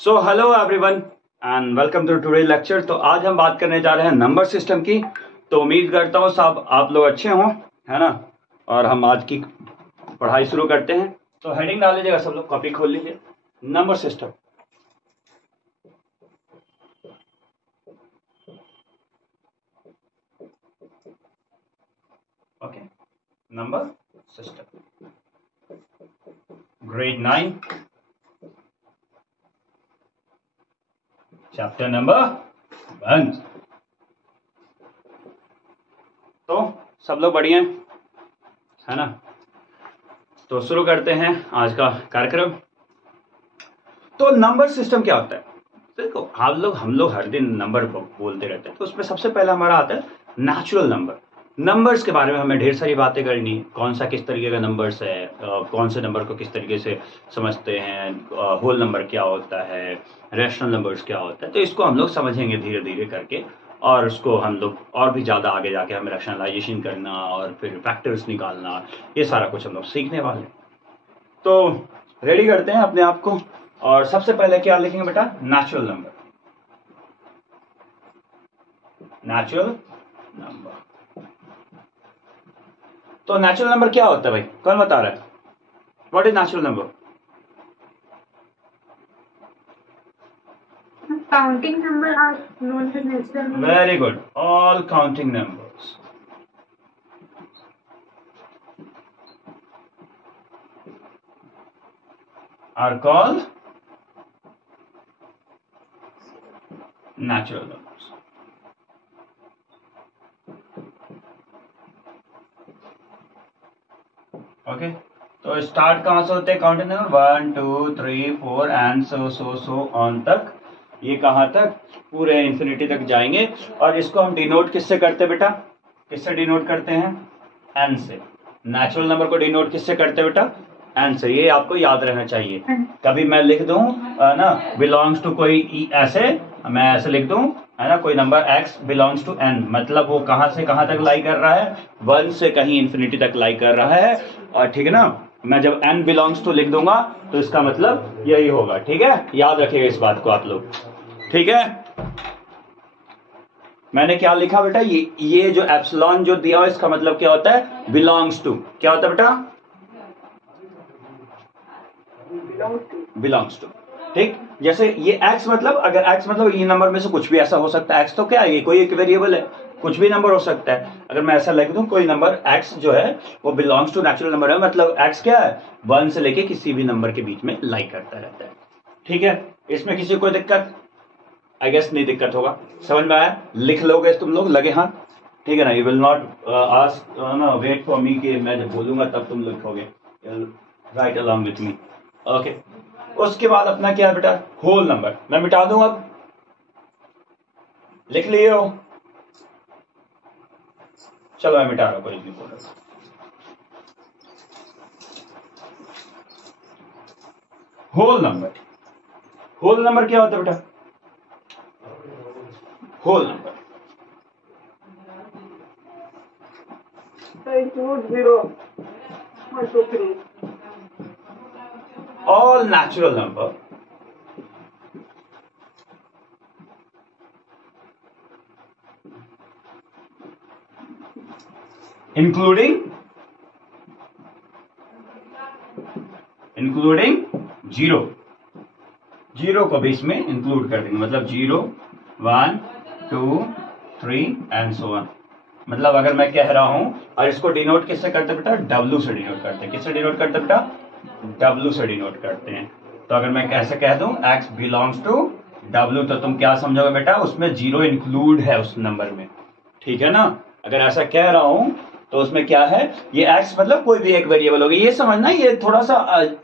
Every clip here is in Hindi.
So hello everyone and welcome to today lecture. तो आज हम बात करने जा रहे हैं नंबर सिस्टम की। तो उम्मीद करता हूँ सब आप लोग अच्छे हों, है ना। और हम आज की पढ़ाई शुरू करते हैं। तो हेडिंग डाल लीजिएगा, सब लोग कॉपी खोल लीजिए। Number system. Okay, number system, grade 9, chapter number 1। तो सब लोग बढ़िया है ना। तो शुरू करते हैं आज का कार्यक्रम। तो नंबर सिस्टम क्या होता है? देखो, हम लोग हर दिन नंबर बोलते रहते हैं। तो उसमें सबसे पहला हमारा आता है नेचुरल नंबर। नंबर्स के बारे में हमें ढेर सारी बातें करनी है। कौन सा किस तरीके का नंबर्स है, कौन से नंबर को किस तरीके से समझते हैं, होल नंबर क्या होता है, रैशनल नंबर्स क्या होता है। तो इसको हम लोग समझेंगे धीरे धीरे करके, और उसको हम लोग और भी ज़्यादा आगे जाके हमें रैशनलाइजेशन करना और फिर फैक्टर्स निकालना, ये सारा कुछ हम लोग सीखने वाले हैं। तो रेडी करते हैं अपने आप को। और सबसे पहले क्या लिखेंगे बेटा? Natural number. Natural number. तो नेचुरल नंबर क्या होता है भाई? कौन बता रहा है? What is natural number? Counting number are known as natural number. Very good. All counting numbers are called natural numbers. Okay, तो स्टार्ट कहां से होते हैं counting number? 1 2 3 4 and so on तक। ये कहां तक? पूरे इंफिनिटी तक जाएंगे। और इसको हम डिनोट किससे करते हैं बेटा? किससे डिनोट करते हैं? एन से। नेचुरल नंबर को डिनोट किससे करते हैं बेटा? एन से। ये आपको याद रहना चाहिए। कभी मैं लिख दूं ना, बिलोंग्स टू कोई ऐसे, मैं ऐसे लिख दूं, है ना, कोई number x belongs to n, मतलब वो कहां से कहां तक लाई कर रहा है? 1 से कहीं इंफिनिटी तक लाई कर रहा है। और ठीक है ना, मैं जब n बिलोंग्स टू लिख दूंगा तो इसका मतलब यही होगा। ठीक है, याद रखिएगा इस बात को आप लोग। ठीक है, मैंने क्या लिखा बेटा? ये जो एप्सिलॉन जो दिया हो, इसका मतलब क्या होता है? Belongs to. क्या होता है बेटा? Belongs to. ठीक, जैसे ये x मतलब, अगर x मतलब ये नंबर में से कुछ भी ऐसा हो सकता है। x तो क्या है? ये कोई एक वेरिएबल है, कुछ भी नंबर हो सकता है। अगर मैं ऐसा लिख दूं, कोई नंबर x जो है वो बिलोंग्स टू नेचुरल नंबर है, मतलब x क्या है? 1 से लेके किसी भी नंबर के बीच में लाई करता रहता है। ठीक है, इसमें किसी को दिक्कत? आई गेस नहीं दिक्कत होगा। समझ में आया? लिख लोगे तुम लोग लगे हाथ? ठीक है ना, यू विल नॉट आस्क ना, वेट फॉर मी कि मैं जब बोलूंगा तब तुम लिखोगे। Right along with me. Okay, उसके बाद अपना क्या है बेटा? Whole number. मैं मिटा दूं, अब लिख लिए हो? चलो मैं मिटा रहा हूं, कोई नहीं बोल रहा। Whole number. होल नंबर क्या होता है बेटा? Whole number Include 0, 1 2 3. all natural number including zero. Zero को भी इसमें इंक्लूड कर देंगे, मतलब 0 1 2 3 एंड सो ऑन। मतलब अगर मैं कह रहा हूं, और इसको डिनोट किससे करते बेटा? W से डिनोट करते हैं। किससे डिनोट करते बेटा? W से डिनोट करते हैं। तो अगर मैं कैसे कह दूं x बिलोंग्स टू W, तो तुम क्या समझोगे बेटा? उसमें जीरो इंक्लूड है उस नंबर में। ठीक है ना। अगर ऐसा कह रहा हूं तो उसमें क्या है? ये x मतलब कोई भी एक वेरिएबल होगी। ये समझना, ये थोड़ा सा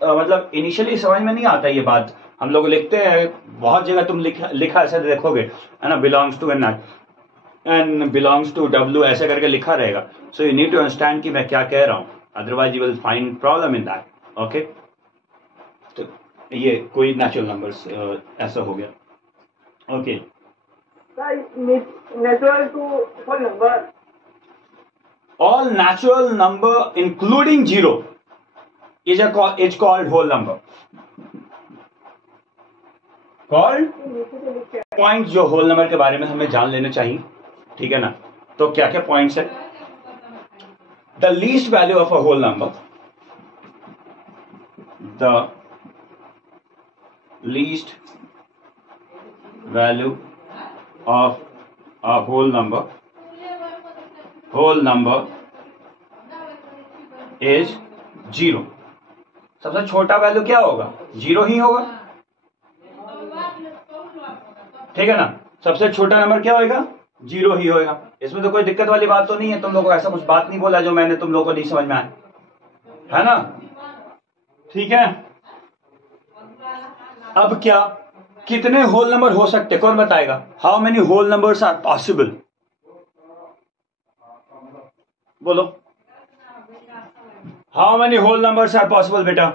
मतलब इनिशियली समझ में नहीं आता ये बात। हम लोग लिखते हैं बहुत जगह, तुम लिखा ऐसे देखोगे, है ना, belongs to N belongs to W ऐसे करके लिखा रहेगा। So you need to understand कि मैं क्या कह रहा हूं, otherwise you will find problem in that. Okay, तो ये कोई नेचुरल नंबर्स ऐसा हो गया। Okay, Natural to whole number. all natural number including zero is called whole number. Called point, जो होल नंबर के बारे में हमें जान लेने चाहिए, ठीक है ना। तो क्या क्या पॉइंट्स है? The least value of a whole number, the least value of a whole number is 0। सबसे छोटा वैल्यू क्या होगा? 0 ही होगा, ठीक है ना। सबसे छोटा नंबर क्या होगा? 0 ही होगा। इसमें तो कोई दिक्कत वाली बात तो नहीं है। तुम लोगों को ऐसा कुछ बात नहीं बोला जो मैंने तुम लोगों को नहीं समझ में आया, है ना, ठीक है। अब क्या, कितने होल नंबर हो सकते, कौन बताएगा? How many whole numbers are possible? बोलो, how many whole numbers are possible बेटा?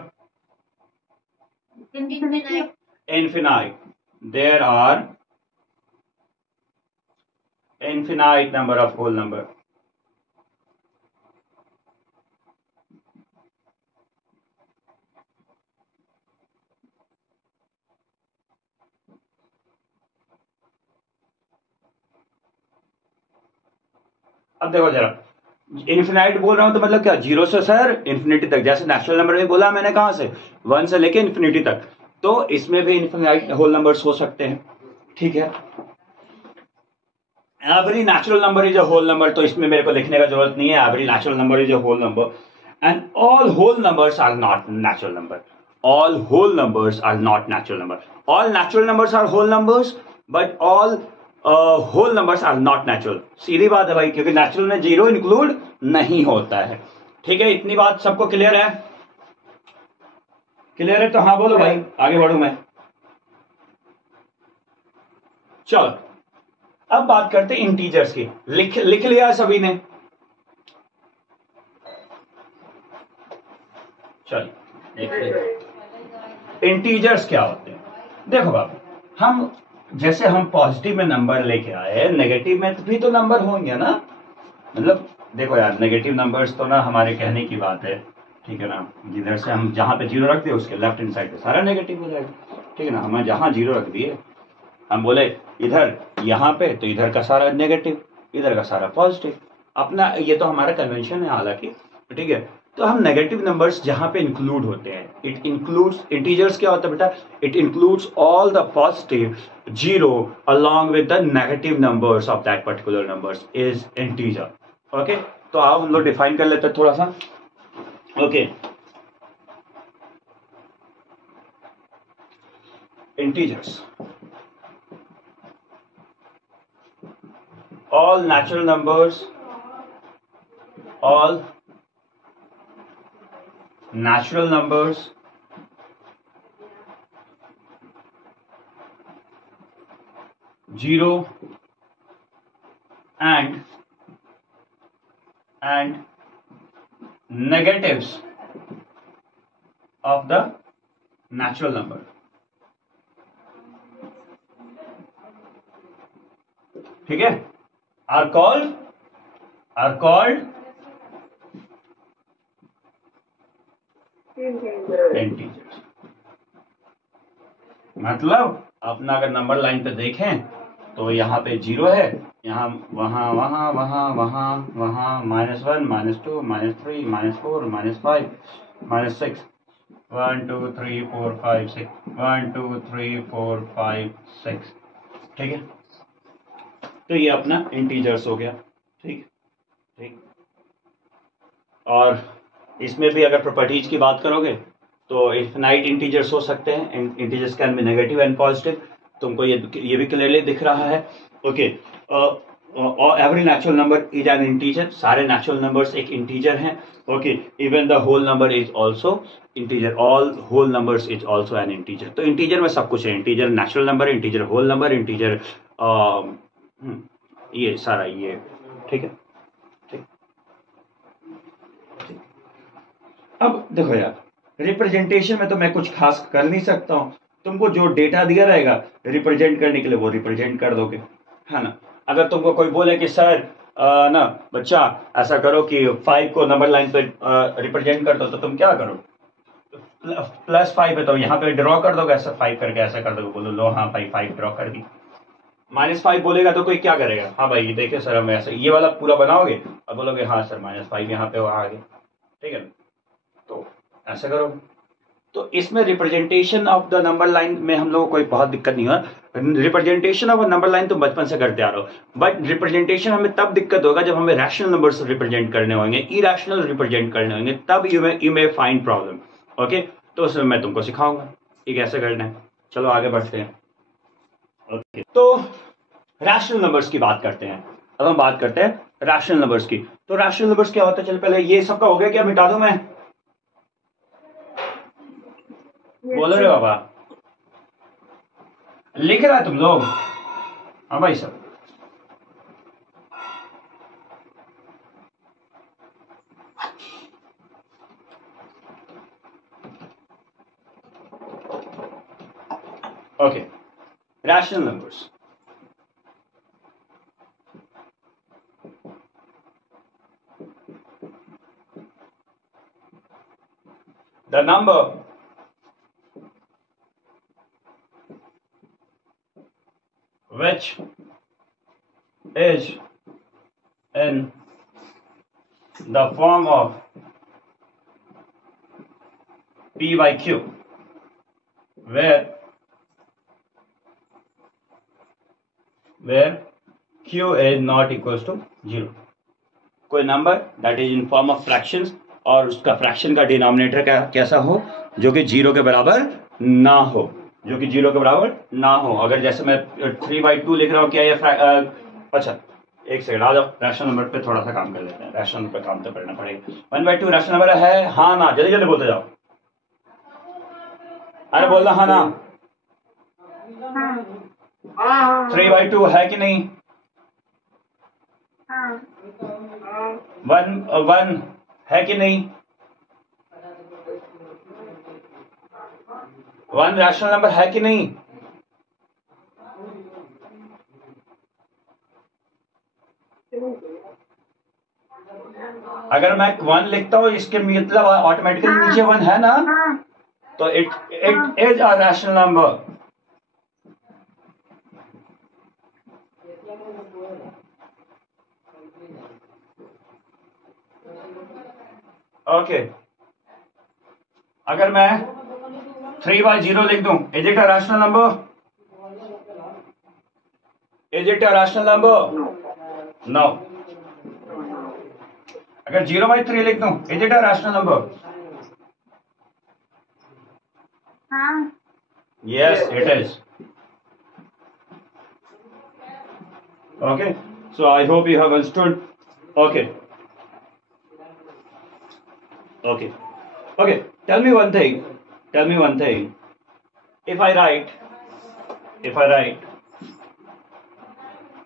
Infinite. There are infinite number of whole number. अब देखो जरा, इन्फिनाइट बोल रहा हूं तो मतलब क्या? 0 से सर इन्फिनिटी तक, जैसे नेचुरल नंबर में बोला मैंने, कहां से? 1 से लेके इन्फिनिटी तक। तो इसमें भी इन्फिनाइट होल नंबर्स हो सकते हैं, ठीक है। Every natural number is a whole number, तो इसमें मेरे को लिखने का जरूरत नहीं है। Every natural number is a whole number and all whole numbers are not natural number. All whole numbers are not natural number. All natural numbers are whole numbers but all whole numbers are not natural. सीधी बात है भाई, क्योंकि नेचुरल में 0 इंक्लूड नहीं होता है, ठीक है। इतनी बात सबको क्लियर है? क्लियर है तो हाँ बोलो भाई, आगे बढ़ू मैं। चलो अब बात करते हैं इंटीजर्स की। लिख लिया सभी ने? चलिए, इंटीजर्स क्या होते हैं? देखो बाबू, हम जैसे हम पॉजिटिव में नंबर लेके आए, नेगेटिव में भी तो नंबर होंगे ना। मतलब देखो यार, नेगेटिव नंबर्स तो ना हमारे कहने की बात है, ठीक है ना। जिधर से हम जहां पे 0 रख दिए उसके लेफ्ट हैंड साइड पे सारा नेगेटिव हो जाएगा, ठीक है ना। हमें जहां 0 रख दिए, हम बोले इधर यहां पे, तो इधर का सारा नेगेटिव, इधर का सारा पॉजिटिव। अपना ये तो हमारा कन्वेंशन है हालांकि, ठीक है। तो हम नेगेटिव नंबर्स जहां पे इंक्लूड होते हैं, इट इंक्लूड्स, इंटीजर्स क्या होता है बेटा? It includes all the positive 0 along with the negative numbers of that particular numbers is integer. Okay, तो आप हम लोग डिफाइन कर लेते हैं थोड़ा सा। Okay, integers, all natural numbers, all natural numbers zero and negatives of the natural number, ठीक है, are called इंटीजर्स। मतलब अपना अगर नंबर लाइन पे देखें तो यहाँ पे 0 है, यहाँ वहाँ वहाँ वहाँ वहाँ वहाँ -1 -2 -3 -4 -5 -6 1 2 3 4 5 6 1 2 3 4 5 6, ठीक है। तो ये अपना इंटीजर्स हो गया, ठीक ठीक। और इसमें भी अगर प्रॉपर्टीज की बात करोगे तो इन्फिनाइट इंटीजर्स हो सकते हैं। Integers can be negative and positive, तुमको ये भी क्लियरली दिख रहा है। Okay, every natural number is an integer, सारे नेचुरल नंबर्स एक इंटीजर हैं। Okay, even the whole number is also integer, all whole numbers is also an integer. तो इंटीजर में सब कुछ है, integer natural number, integer whole number, integer ये सारा ये, ठीक है। अब देखो यार, रिप्रेजेंटेशन में तो मैं कुछ खास कर नहीं सकता हूं। तुमको जो डेटा दिया रहेगा रिप्रेजेंट करने के लिए वो रिप्रेजेंट कर दोगे, है ना। अगर तुमको कोई बोले कि सर ना बच्चा ऐसा करो कि 5 को नंबर लाइन पे रिप्रेजेंट कर दो, तो तुम क्या करो? +5 है तो यहाँ पे ड्रॉ कर दोगे ऐसा 5 करके, ऐसा कर दोगे, बोलो लो हाँ भाई 5 ड्रॉ कर दी। -5 बोलेगा तो कोई क्या करेगा, हाँ भाई देखिए सर हम ऐसा ये वाला पूरा बनाओगे और बोलोगे हाँ सर -5 यहाँ पे आ गया, ठीक है ना, तो ऐसा करो। तो इसमें representation of the number line में हम लोगों को कोई बहुत दिक्कत नहीं हुआ। रिप्रेजेंटेशन ऑफ नंबर लाइन तो बचपन से करते आ रहे हो, बट रिप्रेजेंटेशन हमें तब दिक्कत होगा जब हमें रैशनल नंबर्स रिप्रेजेंट करने होंगे, इरेशनल रिप्रेजेंट करने होंगे, तब you may find problem. Okay, तो उसमें मैं तुमको सिखाऊंगा कि कैसे करना है। चलो आगे बढ़ते हैं। ओके, तो रैशनल नंबर्स की बात करते हैं। अब हम बात करते हैं रैशनल नंबर्स की। तो रैशनल नंबर्स क्या होता है, चल पहले ये सबका हो गया क्या, मिटा दूं मैं? बोलो रे बाबा, लिख रहा है तुम लोग? हाँ भाई सब, okay. Rational numbers, the number which is in the form of P by Q, where Q is not equals to 0। कोई number that is in form of fractions और उसका फ्रैक्शन का डिनोमिनेटर कैसा हो, जो कि 0 के बराबर ना हो, जो कि 0 के बराबर ना हो। अगर जैसे मैं 3/2 लिख रहा हूँ, क्या ये अच्छा एक सेकंड आ जाओ, रैशनल नंबर पे थोड़ा सा काम कर लेते हैं। रैशनल नंबर पे काम तो करना पड़ेगा। 1/2 रैशनल नंबर है, हाँ ना, जल्दी जल्दी बोलते जाओ, अरे बोलना हाँ ना। 3/2 है कि नहीं? 1 है कि नहीं? 1 रैशनल नंबर है कि नहीं? अगर मैं 1 लिखता हूं इसके मतलब ऑटोमेटिकली नीचे 1 है ना, तो it is a rational number. Okay, अगर मैं 3/0 लिख दूं, is it a rational number? Is it a rational number? No. अगर 0/3 लिख दूं, is it a rational number? Yes it is. Okay, so I hope you have understood. Okay. Tell me one thing. If I write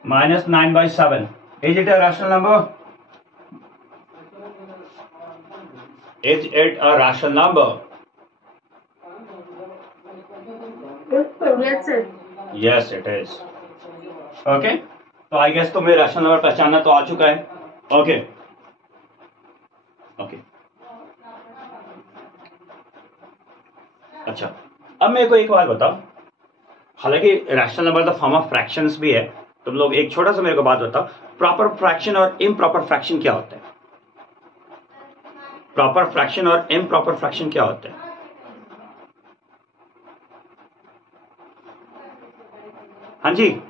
-9/7, is it a rational number? Is it a rational number? Yes, sir. Yes, it is. Okay. तो आई गेस तुम्हें रैशनल नंबर पहचानना तो आ चुका है। ओके। अच्छा, अब मेरे को एक बात बताओ, हालांकि rational number the form of fractions भी है, तुम लोग एक छोटा सा मेरे को बात बताओ, प्रॉपर फ्रैक्शन और इम्प्रॉपर फ्रैक्शन क्या होता है? प्रॉपर फ्रैक्शन और इम्प्रॉपर फ्रैक्शन क्या होता है? हाँ जी,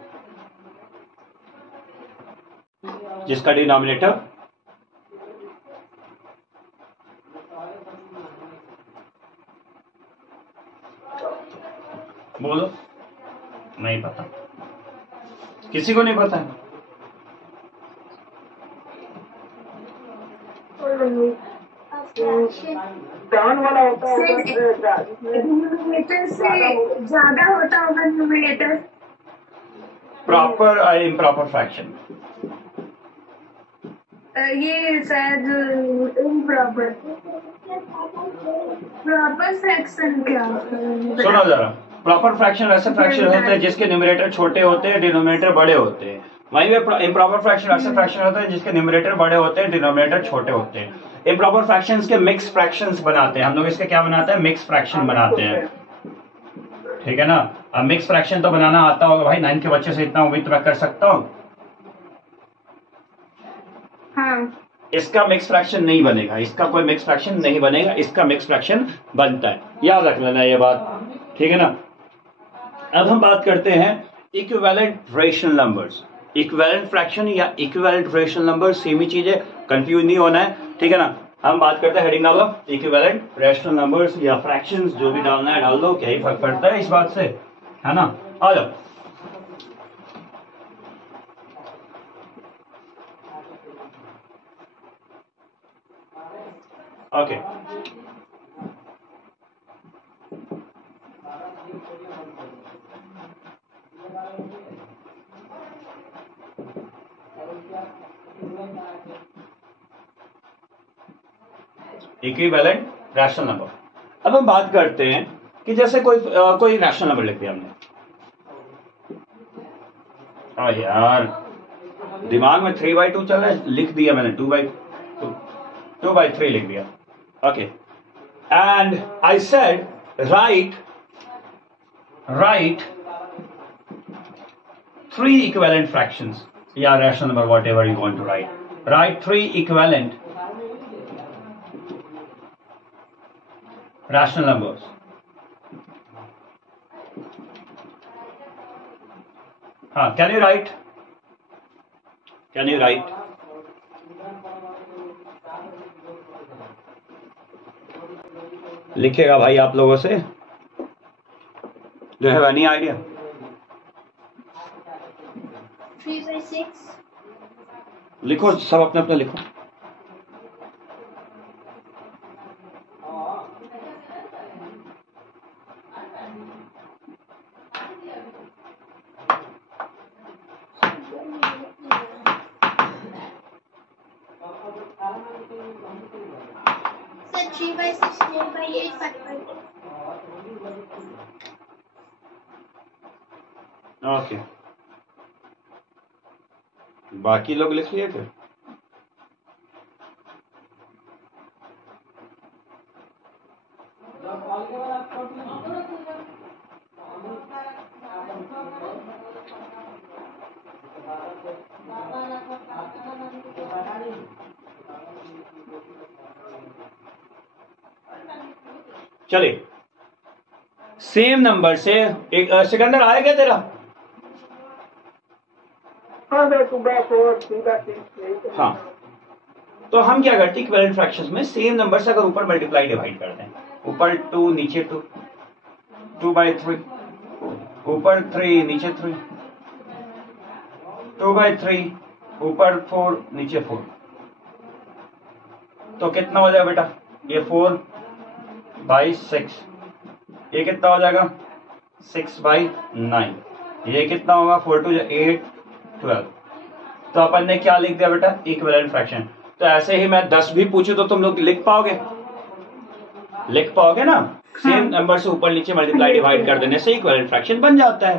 जिसका डिनोमिनेटर बोलो, नहीं पता, किसी को नहीं पता है? वाला होता है, डिनोमिनेटर से ज्यादा होता होगा न्यूमरेटर। प्रॉपर और इम्प्रॉपर फ्रैक्शन, ये शायद इम्प्रॉपर। प्रॉपर फ्रैक्शन क्या होता है? सुनो जरा, प्रॉपर फ्रैक्शन ऐसे फ्रैक्शन होते हैं जिसके न्यूमरेटर छोटे होते हैं, डिनोमिनेटर बड़े होते हैं। वहीं पे इम्प्रॉपर फ्रैक्शन ऐसे फ्रैक्शन होता है जिसके न्यूमरेटर बड़े होते हैं, डिनोमिनेटर छोटे होते हैं। इम्प्रॉपर फ्रैक्शंस के मिक्स फ्रैक्शंस बनाते हैं हम लोग, इसके क्या बनाते हैं, मिक्स फ्रैक्शन बनाते हैं, ठीक है ना। अब मिक्स फ्रैक्शन तो बनाना आता होगा भाई, 9 के बच्चे से इतना उम्मीद तो मैं कर सकता हूँ। हाँ। इसका मिक्स फ्रैक्शन नहीं बनेगा, इसका कोई मिक्स फ्रैक्शन नहीं बनेगा, इसका मिक्स फ्रैक्शन बनता है, याद रख लेना ये बात, ठीक है ना। अब हम बात करते हैं equivalent rational numbers. Equivalent fraction या इक्विवेलेंट रेशनल नंबर सेम ही चीज है, कंफ्यूज नहीं होना है, ठीक है ना। हम बात करते हैं, हेडिंग डालो इक्विवेलेंट रेशनल नंबर्स या फ्रैक्शंस, जो भी डालना है डाल दो, क्या ही फर्क पड़ता है इस बात से, है ना। आ जाओ। Okay equivalent rational number. अब हम बात करते हैं कि जैसे कोई रैशनल नंबर लिख दिया हमने, यार दिमाग में 3/2 चल रहा है, लिख दिया मैंने 2/3 लिख दिया, okay. And I said right 3 equivalent fractions या rational number, whatever you want to write 3 equivalent rational numbers. Can you write लिखेगा भाई आप लोगों से, do you have any idea? 3/6 लिखो सब अपने अपने लिखो। सर 3/6 4/8 5/8। ओके, बाकी लोग लिख लिए फिर। चलिए, सेम नंबर से एक सिकंदर आया क्या तेरा? हाँ, तो हम क्या करते हैं इक्विवेलेंट फ्रैक्शंस में, सेम नंबर से अगर ऊपर मल्टीप्लाई डिवाइड करते हैं, ऊपर 2 नीचे 2, 2/3 ऊपर 3 नीचे 3, 2/3 ऊपर 4 नीचे 4, तो कितना हो जाएगा बेटा, ये 4/6, ये कितना हो जाएगा 6/9, ये कितना होगा 4 2 8 12। तो अपन ने क्या लिख दिया बेटा, इक्विवेलेंट फ्रैक्शन। तो ऐसे ही मैं 10 भी पूछूं तो तुम लोग लिख पाओगे ना, सेम नंबर से ऊपर नीचे मल्टीप्लाई डिवाइड कर देने से इक्विवेलेंट फ्रैक्शन बन जाता है।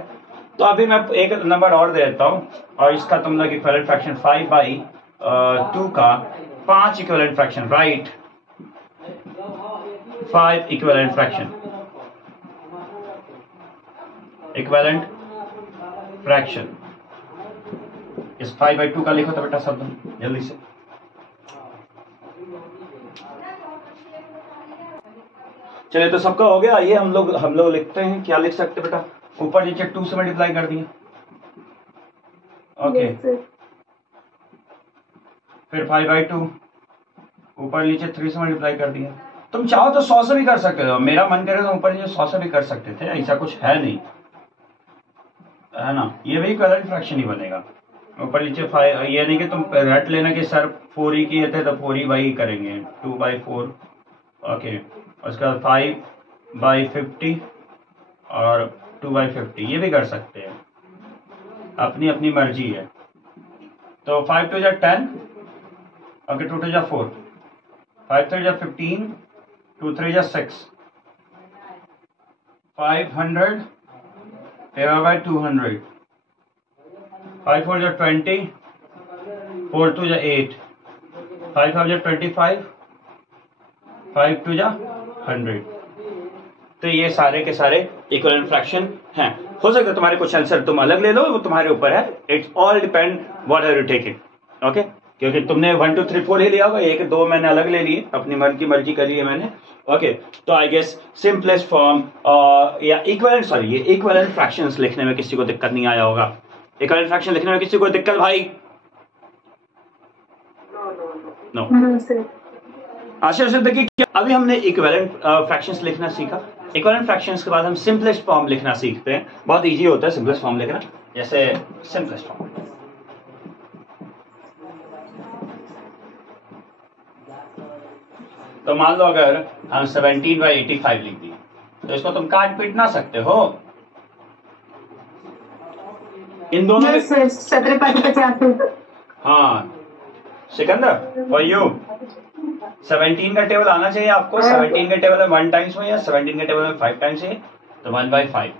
तो अभी मैं एक नंबर और दे देता हूं, और इसका तुम लोग इक्विवेलेंट फ्रैक्शन 5/2 का 5 equivalent fraction, right 5 equivalent fraction. इस 5/2 का लिखो तो बेटा सब जल्दी से। चलिए, तो सबका हो गया। ये हम लोग लिखते हैं, क्या लिख सकते बेटा, ऊपर नीचे 2 से मल्टीप्लाई कर दिए, ओके। फिर 5/2 ऊपर नीचे 3 से मल्टीप्लाई कर दिया। तुम चाहो तो 100 से भी कर सकते हो, मेरा मन करे तो ऊपर नीचे 100 से भी कर सकते थे, ऐसा कुछ है नहीं, है ना। ये भी इक्विवेलेंट फ्रैक्शन ही बनेगा, ऊपर नीचे 5। ये नहीं कि तुम रट लेना कि सर 4 ही किए थे तो 4 ही बाई करेंगे, 2/4, ओके। उसके बाद 5/50 और 2/50, ये भी कर सकते हैं, अपनी अपनी मर्जी है। तो 5 2 10, ओके, 2 2 4, 5 3 15, 2 3 6, 500 divided by 200, 5 4 20, 4 2 8, 5 5 25, 5 टू जा 100। तो ये सारे के सारे इक्विवेलेंट फ्रैक्शन हैं। हो सकता है तुम्हारे कुछ आंसर तुम अलग ले लो, वो तुम्हारे ऊपर है। It's all depend what have you taken. Okay, क्योंकि तुमने 1 2 3 4 ही लिया होगा, एक दो मैंने अलग ले लिए, अपनी मन की मर्जी करी है मैंने। ओके, तो आई गेस सिंपलेस्ट फॉर्म या इक्विवेलेंट, सॉरी ये इक्विवेलेंट फ्रैक्शंस लिखने में किसी को दिक्कत नहीं आया होगा। इक्विवेलेंट फ्रैक्शन लिखने में किसी को दिक्कत भाई? नो। आशा से देखिए, अभी हमने इक्विवेलेंट फ्रैक्शंस लिखना सीखा। इक्विवेलेंट फ्रैक्शंस के बाद हम सिंपलेस्ट फॉर्म लिखना सीखते हैं। बहुत इजी होता है सिंपलेस्ट फॉर्म लिखना। जैसे सिंपलेस्ट फॉर्म, तो मान लो अगर हम 17/85 लिख दिए, तो इसको तुम काट पीट ना सकते हो। इन दोनों में 17/50। हाँ सिकंदर, फॉर यू 17 का टेबल आना चाहिए आपको। 17 के टेबल में 1 टाइम्स में या 17 के टेबल में 5 टाइम्स है, तो 1/5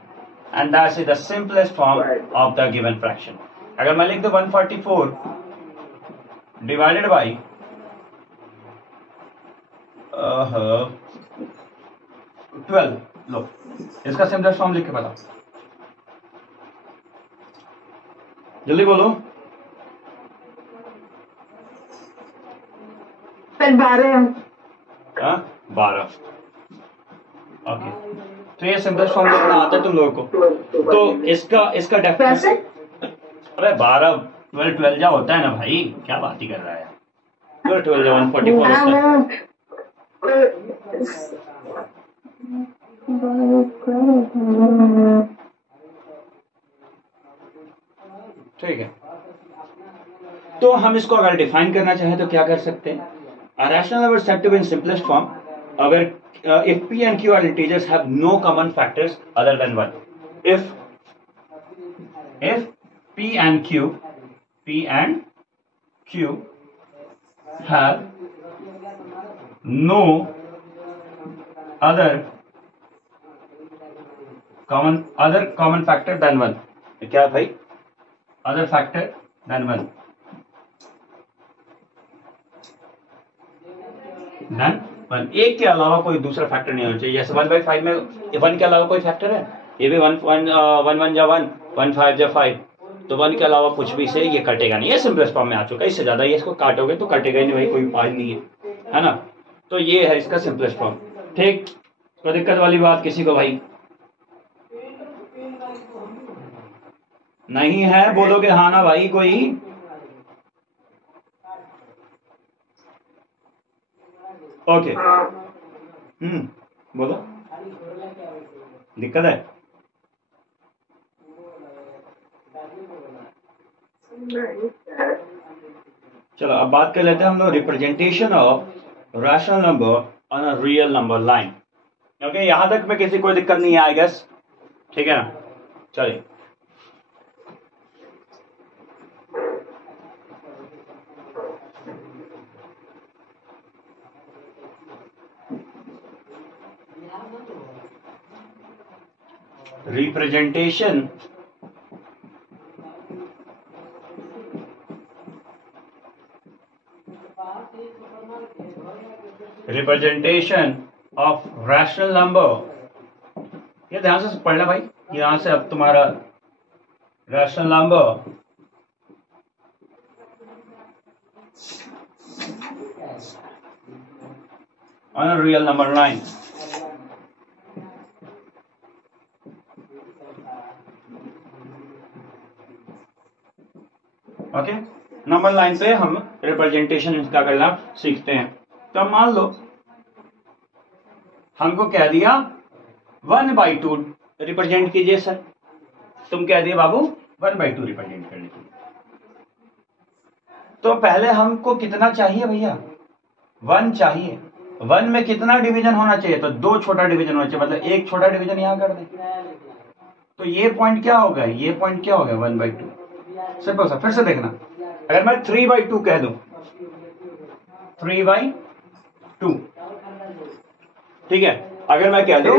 and that is the simplest form of the given fraction. अगर मैं लिख दूं 144 डिवाइडेड बाई 12, लो इसका सिंपलेस्ट फॉर्म लिख के बताओ, जल्दी बोलो। 12। ओके, तो ये सिंपलेस्ट फॉर्म लिखना आता है तुम लोगों को। तो इसका डेफिनेशन, अरे 12 12 जा होता है ना भाई, क्या बात ही कर रहा है। 12 जा 144 होता है। ठीक है, तो हम इसको अगर डिफाइन करना चाहें तो क्या कर सकते हैं? A rational number is said to be in simplest form if p and q are integers have no common factors other than 1. If p and q have no other common factor than 1, क्या भाई? other factor than 1, then 1, एक के अलावा कोई दूसरा फैक्टर नहीं होना चाहिए। जैसे 1/5 में 1 के अलावा कोई फैक्टर है? ये भी 1 1 जा 1, 1 5 जा 5, तो 1 के अलावा कुछ भी से ये कटेगा नहीं। ये सिंपलेस्ट फॉर्म में आ चुका है। इससे ज्यादा ये इसको काटोगे तो कटेगा ही नहीं भाई, कोई उपाय नहीं है ना। तो ये है इसका सिंपलेस्ट फॉर्म। ठीक, कोई दिक्कत वाली बात किसी को भाई नहीं है? बोलोगे हाँ ना भाई कोई? ओके, बोलो, दिक्कत है? चलो अब बात कर लेते हैं हम लोग representation of rational number on a real number line. Okay, यहां तक में किसी कोई दिक्कत नहीं है आई गेस? ठीक है ना? चलिए, representation of rational number, ये ध्यान से पढ़ना भाई। यहां से अब तुम्हारा rational number on a real number line। Okay, number line पे हम रिप्रेजेंटेशन इसका करना सीखते हैं। तो अब मान लो हमको कह दिया 1/2 रिप्रेजेंट कीजिए सर। तुम कह दिए बाबू 1/2 रिप्रेजेंट करने के लिए, तो पहले हमको कितना चाहिए भैया? 1 चाहिए। 1 में कितना डिवीजन होना चाहिए? तो 2 छोटा डिवीजन होना चाहिए, मतलब एक छोटा डिवीजन यहां कर दे। तो ये पॉइंट क्या होगा? ये पॉइंट क्या होगा? 1/2। सिंपल सा, फिर से देखना। अगर मैं 3/2 कह दूं, 3/2, ठीक है। अगर मैं कह दूं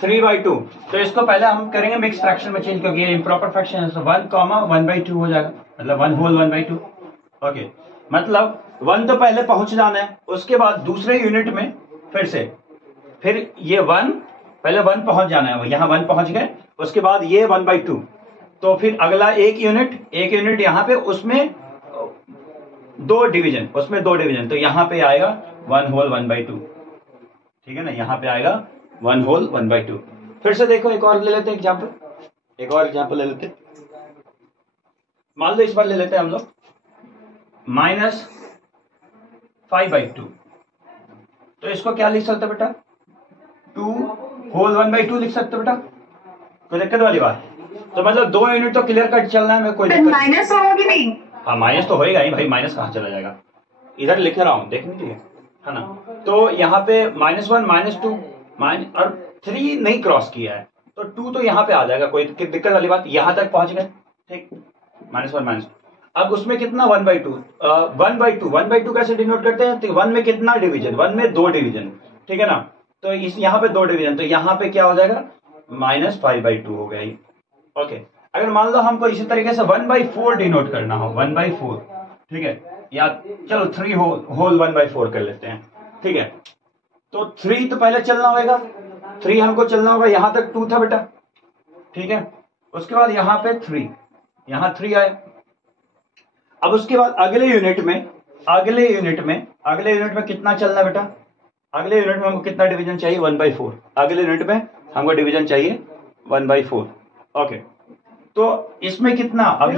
3/2, तो इसको पहले हम करेंगे मिक्स फ्रैक्शन में चेंज, क्योंकि ये इम्प्रॉपर फ्रैक्शन है। 1, 1/2 हो जाएगा, मतलब 1 होल 1/2। ओके, मतलब 1 तो पहले पहुंच जाना है, उसके बाद दूसरे यूनिट में फिर ये 1 पहले 1 पहुंच जाना है, यहाँ 1 पहुंच गए, उसके बाद ये 1/2, तो फिर अगला एक यूनिट यहाँ पे, उसमें 2 डिवीजन, तो यहाँ पे आएगा 1 होल 1/2, ठीक है ना, यहाँ पे आएगा 1 होल 1/2। फिर से देखो एक और ले लेते हैं एग्जाम्पल ले लेते हैं। मान लो इस बार ले लेते हैं हम लोग -5/2, तो इसको क्या लिख सकते बेटा, 2 होल 1/2 लिख सकते बेटा, कोई दिक्कत वाली बात? तो मतलब 2 यूनिट तो क्लियर कट चलना है, मैं कोई दिक्कत माइनस होगा कि नहीं? हाँ माइनस तो होएगा ही भाई, माइनस कहाँ चला जाएगा, इधर लिख रहा हूँ, देख लीजिए, है ना। तो यहाँ पे -1 -2 और 3 नहीं क्रॉस किया है, तो 2 तो यहाँ पे आ जाएगा, कोई दिक्कत वाली बात, यहाँ तक पहुंच गए, ठीक, -1 अब उसमें कितना 1/2 कैसे डिनोट करते हैं, तो 1 में कितना डिवीजन, 1 में 2 डिवीजन, ठीक है ना, तो इस यहाँ पे 2 डिवीजन, तो यहाँ पे क्या हो जाएगा -5/2 हो गया ये, ओके। अगर मान लो हमको इसी तरीके से 1/4 डिनोट करना हो, 1/4, ठीक है, या चलो 3 होल 1/4 कर लेते हैं, ठीक है, तो 3 तो पहले चलना होगा, 3 हमको चलना होगा, यहां तक 2 था बेटा, ठीक है, उसके बाद यहाँ पे 3, यहाँ 3 आए, अब उसके बाद अगले यूनिट में कितना चलना बेटा, अगले यूनिट में हमको कितना डिवीजन चाहिए, 1/4, अगले यूनिट में हमको डिवीजन चाहिए 1/4, ओके। तो इसमें कितना, अब ये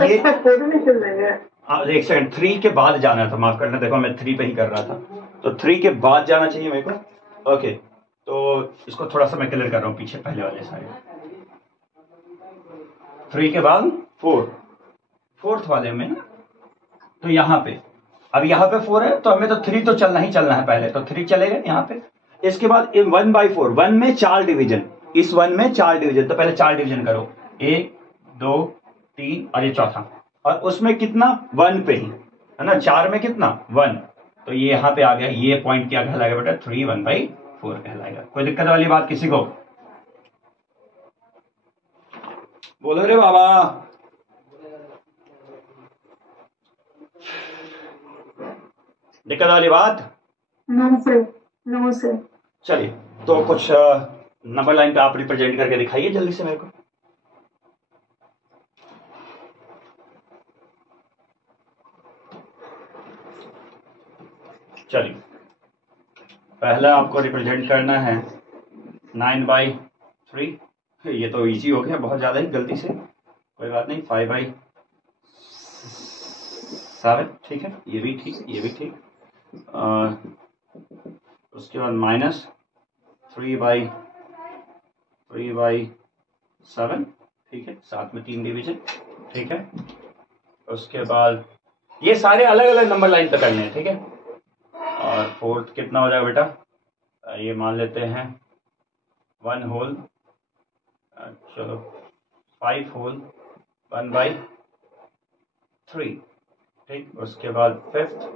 एक सेकंड, 3 के बाद जाना था, माफ करना, देखो मैं 3 पे ही कर रहा था, तो 3 के बाद जाना चाहिए मेरे को, ओके। तो इसको थोड़ा सा मैं क्लियर कर रहा हूँ पीछे पहले वाले साइड, 3 के बाद 4th वाले में, तो यहाँ पे अब यहाँ पे 4 है, तो हमें तो 3 तो चलना ही चलना है पहले, तो 3 चलेगा यहाँ पे, इसके बाद 1/4, 1 में 4 डिवीजन, इस 1 में 4 डिवीजन, तो पहले 4 डिवीजन करो, 1 2 3 और ये चौथा, और उसमें कितना 1 पे ही है ना, 4 में कितना 1, तो ये यहाँ पे आ गया, ये पॉइंट क्या कहलाएगा बेटा, 3 1/4 कहलाएगा। कोई दिक्कत वाली बात किसी को, बोलो रे बाबा, दिक्कत वाली बात? No sir. चलिए, तो कुछ नंबर लाइन पे आप रिप्रेजेंट करके दिखाइए जल्दी से मेरे को। चलिए, पहला आपको रिप्रेजेंट करना है 9/3, ये तो इजी हो गया, बहुत ज्यादा ही गलती से, कोई बात नहीं, 5/7, ठीक है, ये भी ठीक। उसके बाद -3/7, ठीक है, साथ में 3 डिवीजन, ठीक है। उसके बाद ये सारे अलग अलग नंबर लाइन पे करने हैं, ठीक है। और 4th कितना हो जाएगा बेटा, ये मान लेते हैं 1 होल, चलो 5 होल 1/3, ठीक। उसके बाद 5th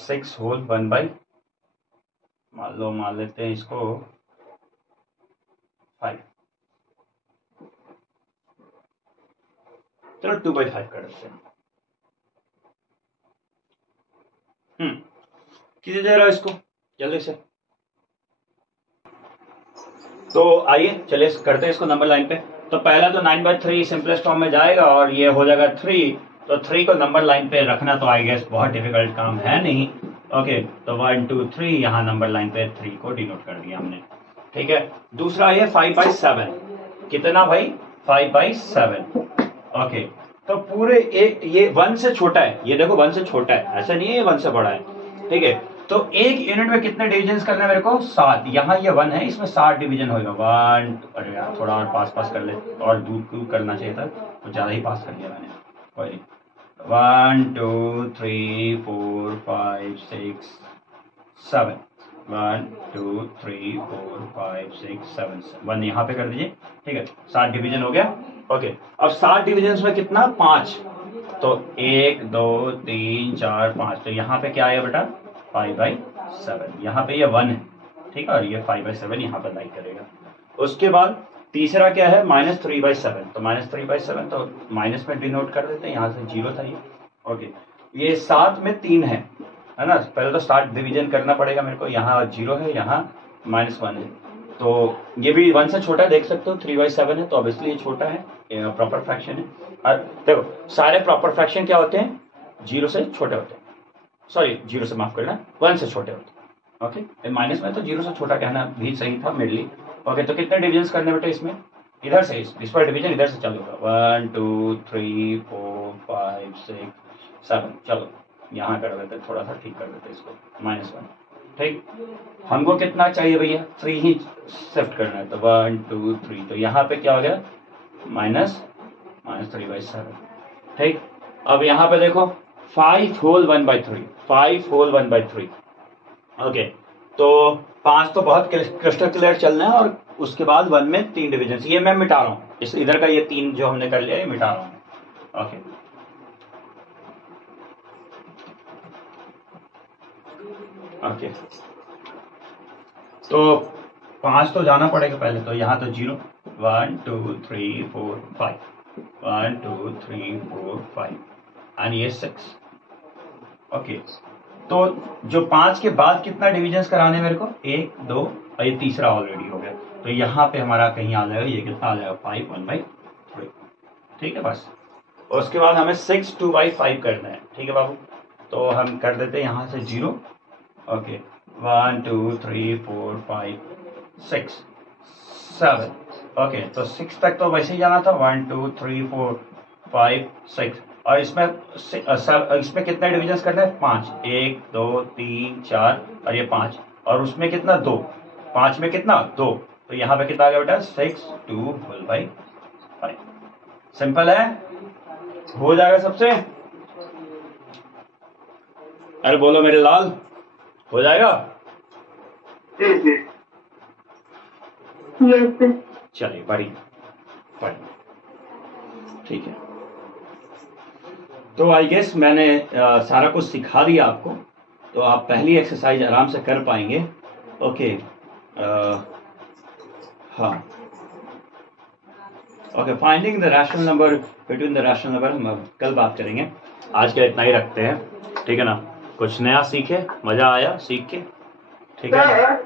6 होल 1/, मान लेते हैं इसको 5, चलो 2/5 कर देते हैं। किसे दे रहा है इसको, जल्दी से, तो आइए चलिए करते हैं इसको नंबर लाइन पे। तो पहला तो 9/3 सिंपलेस्ट फॉर्म में जाएगा, और ये हो जाएगा 3, तो 3 को नंबर लाइन पे रखना तो आई गेस बहुत डिफिकल्ट काम है नहीं, ओके। तो 1 2 3 यहाँ नंबर लाइन पे 3 को डिनोट कर दिया हमने, ठीक है। दूसरा ये 5/7, कितना भाई 5/7, ओके। तो पूरे एक, ये 1 से छोटा है, ये देखो 1 से छोटा है, ऐसा नहीं है ये 1 से बड़ा है, ठीक है। तो एक यूनिट में कितने डिविजन करना है मेरे को, 7, यहाँ ये 1 है, इसमें 7 डिवीजन होगा, 1, अरे यार थोड़ा और पास कर ले, और दूर करना चाहिए था, तो ज्यादा ही पास कर लिया मैंने, कोई नहीं। 1 2 3 4 5 6 7, 1 2 3 4 5 6 7, 1 यहाँ पे कर दीजिए, ठीक है, 7 डिवीजन हो गया, ओके। अब 7 डिविजन में कितना 5, तो 1 2 3 4 5, तो यहाँ पे क्या आया बेटा 5/7, यहाँ पे ये 1 है, ठीक है, और ये 5/7 यहाँ पर लाइक करेगा। उसके बाद तीसरा क्या है -3/7, तो -3/7 तो माइनस में डिनोट कर देते हैं, यहाँ से 0 था ये, ओके। ये 7 में 3 है ना। पहले तो स्टार्ट डिवीजन करना पड़ेगा मेरे को। यहाँ 0 है, यहाँ -1 है, तो ये भी 1 से छोटा है, देख सकते हो 3/7 है, तो ऑब्वियसली ये छोटा है, प्रॉपर फ्रैक्शन है। और देखो सारे प्रॉपर फ्रैक्शन क्या होते हैं, 0 से छोटे होते हैं, सॉरी 0 से माफ करना, 1 से छोटे होते हैं। ओके, माइनस में तो 0 से छोटा कहना भी सही था मेनली। ओके, तो कितने डिविजन करने बेटे इसमें, इधर से इस पर डिवीजन इधर से चालू होगा, 1 2 3 4 5 6 7। चलो यहाँ कर देते, थोड़ा सा ठीक कर देते इसको, -1। ठीक, हमको कितना चाहिए भैया, 3 ही शिफ्ट करना है, तो 1 2 3, तो यहाँ पे क्या हो गया, -3/7। ठीक, अब यहाँ पे देखो 5 होल 1/3, 5 होल 1/3। ओके, तो 5 तो बहुत क्रिस्टल क्लियर चलना है, और उसके बाद 1 में 3 डिविजन, ये मैं मिटा रहा हूँ, इस इधर का ये 3 जो हमने कर लिया ये मिटा रहा हूँ। ओके, ओके, तो 5 तो जाना पड़ेगा पहले, तो यहाँ तो 0 1 2 3 4 5, 1 2 3 4 5 एंड ये 6। ओके, तो जो 5 के बाद कितना डिविजन्स कराने मेरे को, 1 2, और ये तीसरा ऑलरेडी हो गया, तो यहाँ पे हमारा कहीं आ जाएगा, ये कितना आ जाएगा, 5 1/3। ठीक है बस, और उसके बाद हमें 6 2/5 करना है। ठीक है बाबू, तो हम कर देते हैं यहाँ से 0। ओके, 1 2 3 4 5 6 7। ओके, तो 6 तक तो वैसे ही जाना था, 1 2 3 4 5 6, और इसमें कितने डिविजन्स करने हैं, 5, 1 2 3 4, और ये 5, और उसमें कितना, 2, 5 में कितना, 2, तो यहाँ पे कितना आ गया बेटा, 6 2/5। सिंपल है, हो जाएगा सबसे, अरे बोलो मेरे लाल, हो जाएगा। Yes. चलिए बढ़िया, ठीक है, तो आई गेस मैंने सारा कुछ सिखा दिया आपको, तो आप पहली एक्सरसाइज आराम से कर पाएंगे। ओके, हाँ, okay, finding the rational number between the rational number हम कल बात करेंगे, आज के इतना ही रखते हैं। ठीक है ना, कुछ नया सीखे, मजा आया सीख के, ठीक है।